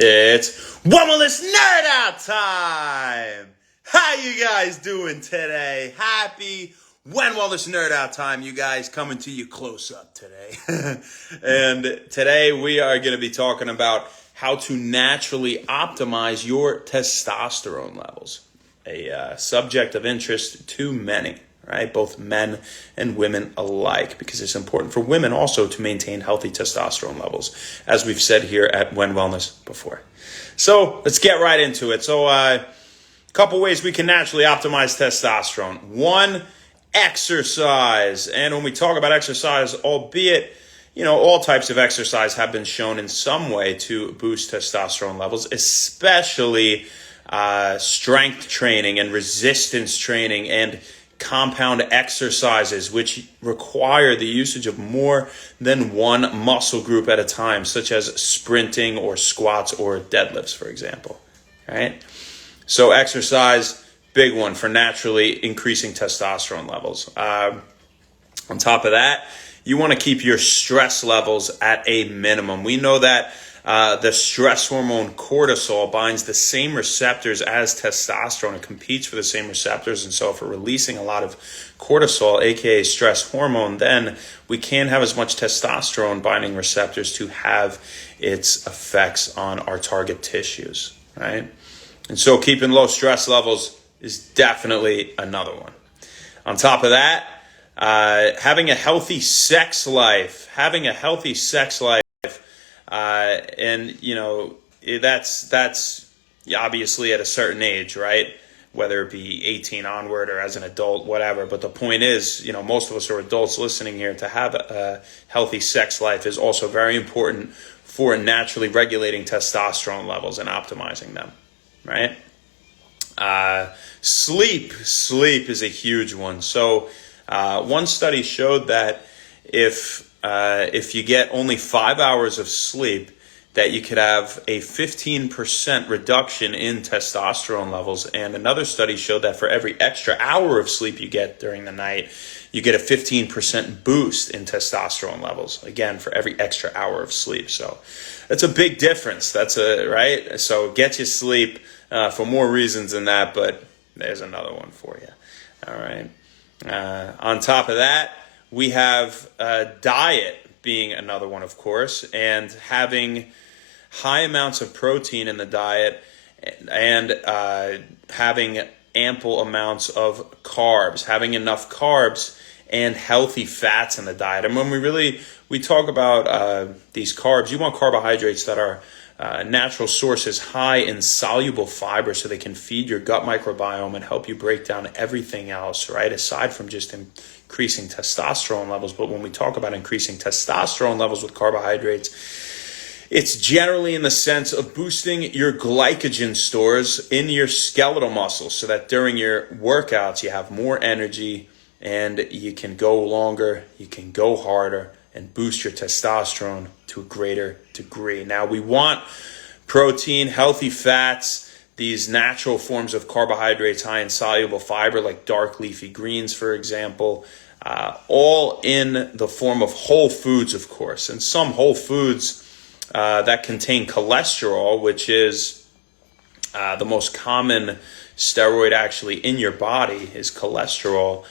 It's Wellness Nerd Out time! How you guys doing today? Happy Wellness Nerd Out time, you guys, coming to you close up today. And today we are going to be talking about how to naturally optimize your testosterone levels. A subject of interest to many, right? Both men and women alike, because it's important for women also to maintain healthy testosterone levels, as we've said here at When Wellness before. So let's get right into it. So a couple ways we can naturally optimize testosterone. One, exercise. And when we talk about exercise, albeit, all types of exercise have been shown in some way to boost testosterone levels, especially strength training and resistance training and compound exercises, which require the usage of more than one muscle group at a time, such as sprinting or squats or deadlifts, for example. Right? So exercise, big one for naturally increasing testosterone levels. On top of that, you want to keep your stress levels at a minimum. We know that the stress hormone cortisol binds the same receptors as testosterone. It competes for the same receptors. And so if we're releasing a lot of cortisol, aka stress hormone, then we can't have as much testosterone binding receptors to have its effects on our target tissues, right? And so keeping low stress levels is definitely another one. On top of that, having a healthy sex life, that's obviously at a certain age, right? Whether it be 18 onward or as an adult, whatever. But the point is, most of us are adults listening here. To have a healthy sex life is also very important for naturally regulating testosterone levels and optimizing them, right? Sleep is a huge one. So one study showed that if you get only 5 hours of sleep, that you could have a 15% reduction in testosterone levels. And another study showed that for every extra hour of sleep you get during the night, you get a 15% boost in testosterone levels. Again, for every extra hour of sleep. So that's a big difference. Right? So get you sleep for more reasons than that, but there's another one for you. All right. On top of that, we have diet being another one, of course, and having high amounts of protein in the diet and having ample amounts of carbs, having enough carbs and healthy fats in the diet. And when we talk about these carbs, you want carbohydrates that are natural sources high in soluble fiber, so they can feed your gut microbiome and help you break down everything else, right? Aside from just increasing testosterone levels. But when we talk about increasing testosterone levels with carbohydrates, it's generally in the sense of boosting your glycogen stores in your skeletal muscles so that during your workouts you have more energy and you can go longer, you can go harder, and boost your testosterone to a greater degree. Now, we want protein, healthy fats, these natural forms of carbohydrates high in soluble fiber, like dark leafy greens, for example, all in the form of whole foods, of course. And some whole foods that contain cholesterol, which is the most common steroid actually in your body, is cholesterol.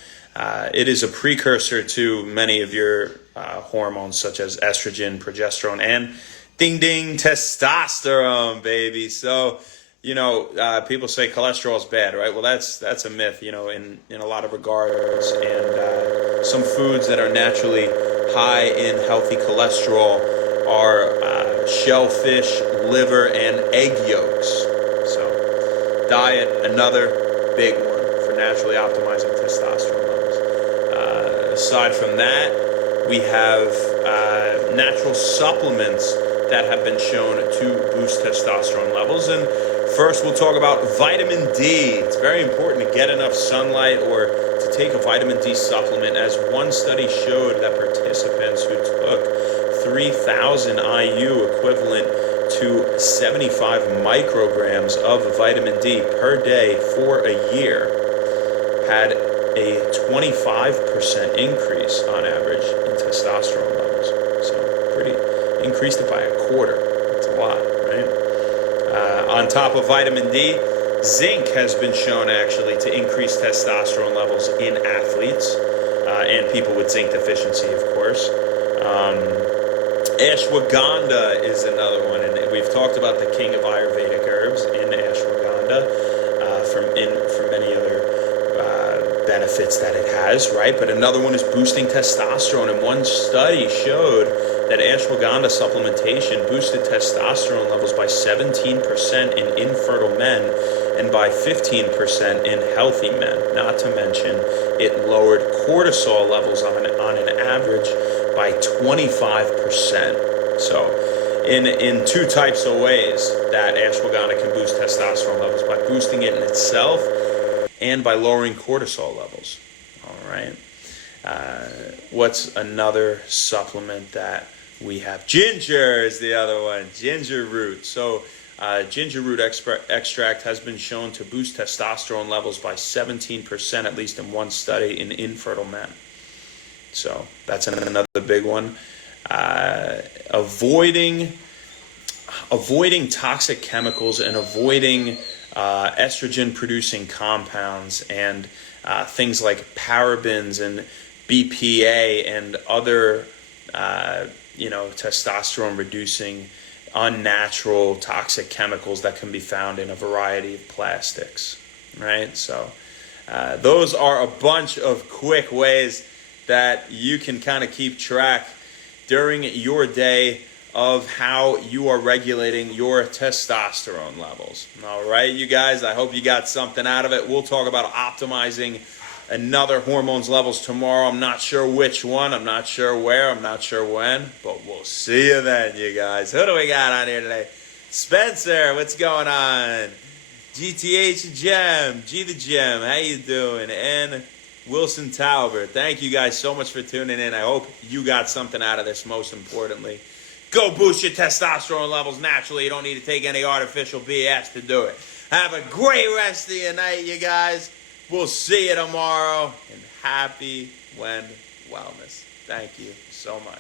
It is a precursor to many of your hormones such as estrogen, progesterone, and testosterone, baby. So, people say cholesterol is bad, right? Well, that's a myth, in a lot of regards. And some foods that are naturally high in healthy cholesterol are shellfish, liver, and egg yolks. So, diet, another big one for naturally optimizing testosterone levels. Aside from that, we have natural supplements that have been shown to boost testosterone levels. And first, we'll talk about vitamin D. It's very important to get enough sunlight or to take a vitamin D supplement, as one study showed that participants who took 3,000 IU, equivalent to 75 micrograms of vitamin D per day for a year, had a 25% increase on average in testosterone levels. So increased it by a quarter. That's a lot, right? On top of vitamin D, zinc has been shown actually to increase testosterone levels in athletes and people with zinc deficiency, of course. Ashwagandha is another one, and we've talked about the king of Ayurvedic herbs in ashwagandha from many other benefits that it has, right? But another one is boosting testosterone, and one study showed that ashwagandha supplementation boosted testosterone levels by 17% in infertile men and by 15% in healthy men. Not to mention, it lowered cortisol levels on an average by 25%. So, in two types of ways that ashwagandha can boost testosterone levels, by boosting it in itself and by lowering cortisol levels. All right. What's another supplement that we have? Ginger is the other one. Ginger root. So ginger root extract has been shown to boost testosterone levels by 17%, at least in one study, in infertile men. So that's another big one. Avoiding toxic chemicals and avoiding estrogen-producing compounds and things like parabens and BPA and other, testosterone-reducing, unnatural, toxic chemicals that can be found in a variety of plastics, right? So those are a bunch of quick ways that you can kind of keep track during your day of how you are regulating your testosterone levels. All right, you guys, I hope you got something out of it. We'll talk about optimizing another hormones levels tomorrow. I'm not sure which one, I'm not sure where, I'm not sure when, but we'll see you then, you guys. Who do we got on here today? Spencer, what's going on? GTH Gem, G the Gem, how you doing? And Wilson Talbert, thank you guys so much for tuning in. I hope you got something out of this, most importantly. Go boost your testosterone levels naturally. You don't need to take any artificial BS to do it. Have a great rest of your night, you guys. We'll see you tomorrow. And happy Wellness. Thank you so much.